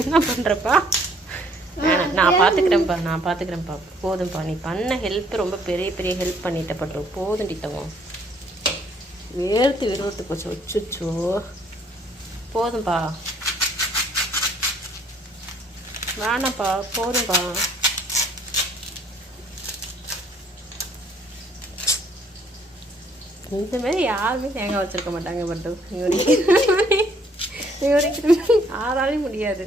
என்ன பண்ணுறப்பா? நான் பார்த்துக்கிறேன்ப்பா போதும்ப்பா. நீ பண்ண ஹெல்ப் ரொம்ப பெரிய பெரிய ஹெல்ப் பண்ணிட்ட பட்டு. போதும் டித்தவோ, வேர்த்து விரோத்து போச்சு. வச்சுச்சோ, போதும்ப்பா. வேணாப்பா, போதும்ப்பா. இந்த மாதிரி யாருமே தேங்காய் வச்சிருக்க மாட்டாங்க பட்டு. யாராலையும் முடியாது.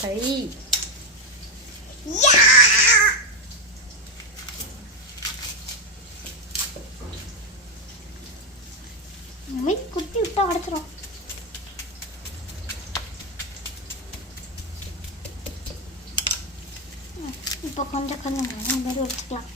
கை குட்டி விட்டா உடச்சிரும். இப்போ கொஞ்சம் கொஞ்சம் மாதிரி வச்சுக்கலாம்.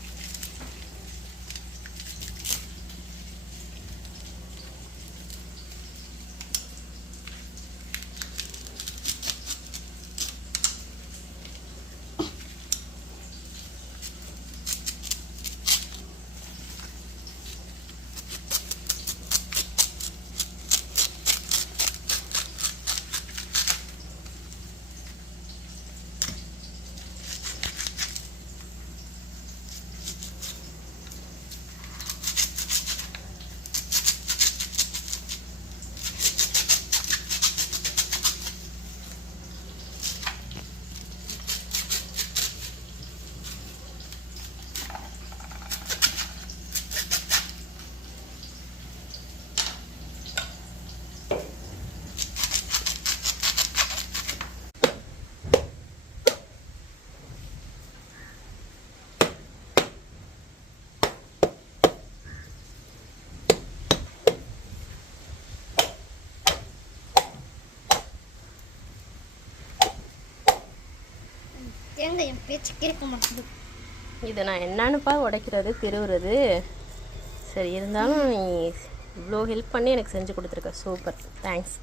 தேங்காய் என் பேச்சு கேட்க மாட்டேங்குது. இதை நான் என்னன்னுப்பா உடைக்கிறது, திருவுறது. சரி, இருந்தாலும் நீ இவ்வளோ ஹெல்ப் பண்ணி எனக்கு செஞ்சு கொடுத்துருக்க. Super, thanks.